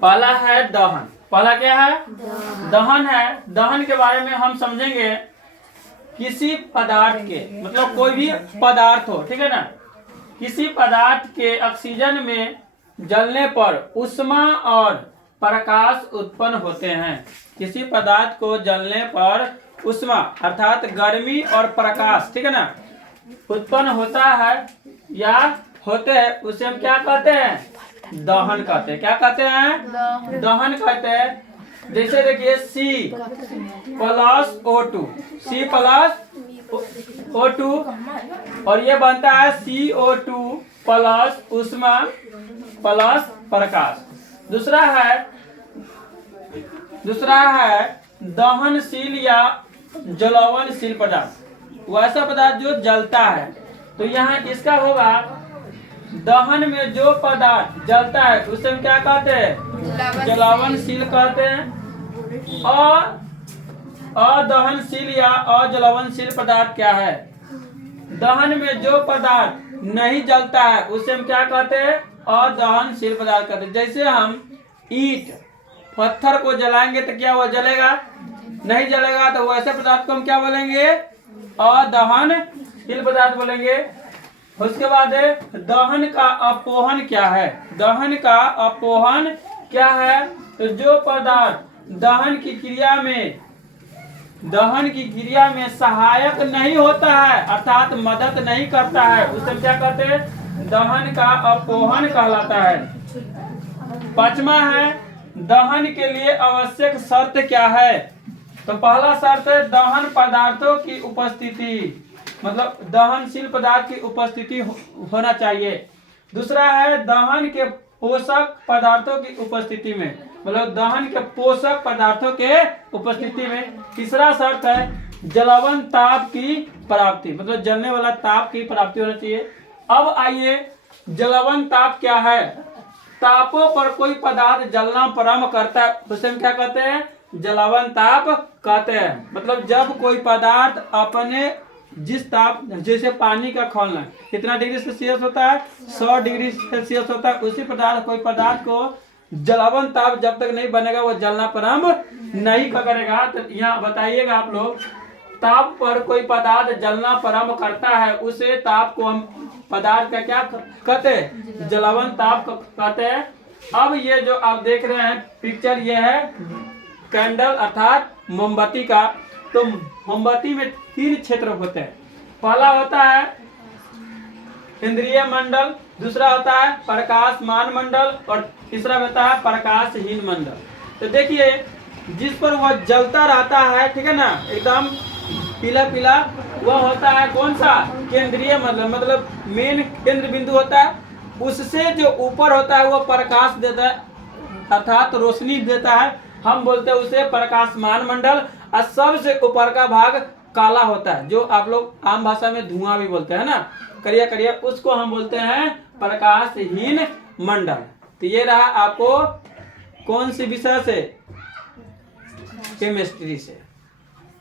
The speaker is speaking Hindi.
पहला है दहन। पहला क्या है? दहन है। दहन के बारे में हम समझेंगे किसी पदार्थ के, मतलब कोई भी पदार्थ हो, ठीक है ना, किसी पदार्थ के ऑक्सीजन में जलने पर ऊष्मा और प्रकाश उत्पन्न होते हैं। किसी पदार्थ को जलने पर ऊष्मा अर्थात गर्मी और प्रकाश, ठीक है ना, उत्पन्न होता है या होते हैं, उसे हम क्या कहते हैं? दहन कहते हैं। क्या कहते हैं? दहन कहते हैं। जैसे देखिए C plus O2, C plus O2 और ये बनता है CO2 प्लस ऊष्मा प्लस प्रकाश। दूसरा है दहनशील या ज्वलनशील पदार्थ, वैसा पदार्थ जो जलता है। तो यहाँ इसका होगा दहन में जो पदार्थ जलता है उसे हम क्या कहते हैं? ज्वलनशील कहते हैं। और अदहनशील या अज्वलनशील पदार्थ क्या है? दहन में जो पदार्थ नहीं जलता है उसे हम क्या कहते हैं? अदहनशील पदार्थ कहते हैं। जैसे हम ईंट पत्थर को जलाएंगे तो क्या वो जलेगा? नहीं जलेगा। तो वैसे पदार्थ को हम क्या बोलेंगे? अदहनशील पदार्थ बोलेंगे। उसके बाद दहन का अपोहन क्या है? दहन का अपोहन क्या है? तो जो पदार्थ दहन की क्रिया में सहायक नहीं होता है अर्थात मदद नहीं करता है उसे क्या कहते हैं? दहन का अपोहन कहलाता है। पांचवा है दहन के लिए आवश्यक शर्त क्या है? तो पहला शर्त है दहन पदार्थों की उपस्थिति, मतलब दहनशील पदार्थ की उपस्थिति होना चाहिए। दूसरा है दहन के पोषक पदार्थों की उपस्थिति में, मतलब दहन के पोषक पदार्थों के उपस्थिति में। तीसरा शर्त है जलावन ताप की प्राप्ति, मतलब जलने वाला ताप की प्राप्ति होना चाहिए। अब आइए जलावन ताप क्या है? तापों पर कोई पदार्थ जलना प्रारंभ करता है उसे हम क्या कहते हैं? जलावन ताप कहते हैं। मतलब जब कोई पदार्थ अपने जिस ताप, जैसे पानी का खौलना कितना डिग्री सेल्सियस होता है? 100 डिग्री सेल्सियस होता है। उसी प्रकार कोई पदार्थ को जलावन ताप जब तक नहीं बनेगा वो जलना प्रारंभ नहीं करेगा। तो यहाँ बताइएगा आप लोग, ताप पर कोई पदार्थ जलना प्रारंभ करता है उसे ताप को हम पदार्थ का क्या कहते हैं? जलावन ताप कहते हैं। अब ये जो आप देख रहे हैं पिक्चर, ये है कैंडल अर्थात मोमबत्ती का। तो मोमबत्ती में 3 क्षेत्र होते हैं। पहला होता है इंद्रिय मंडल, दूसरा होता है प्रकाशमान मंडल और तीसरा होता है प्रकाशहीन मंडल। तो देखिए जिस पर वह जलता रहता है, ठीक है ना, एकदम पीला पीला, वह होता है कौन सा? केंद्रीय मंडल, मतलब मेन केंद्र बिंदु होता है। उससे जो ऊपर होता है वह प्रकाश देता है अर्थात रोशनी देता है, हम बोलते हैं उसे प्रकाशमान मंडल। और सबसे ऊपर का भाग काला होता है, जो आप लोग आम भाषा में धुआं भी बोलते हैं ना, करिया करिया, उसको हम बोलते हैं प्रकाशहीन मंडल। तो ये रहा आपको कौन सी विषय से? केमिस्ट्री से।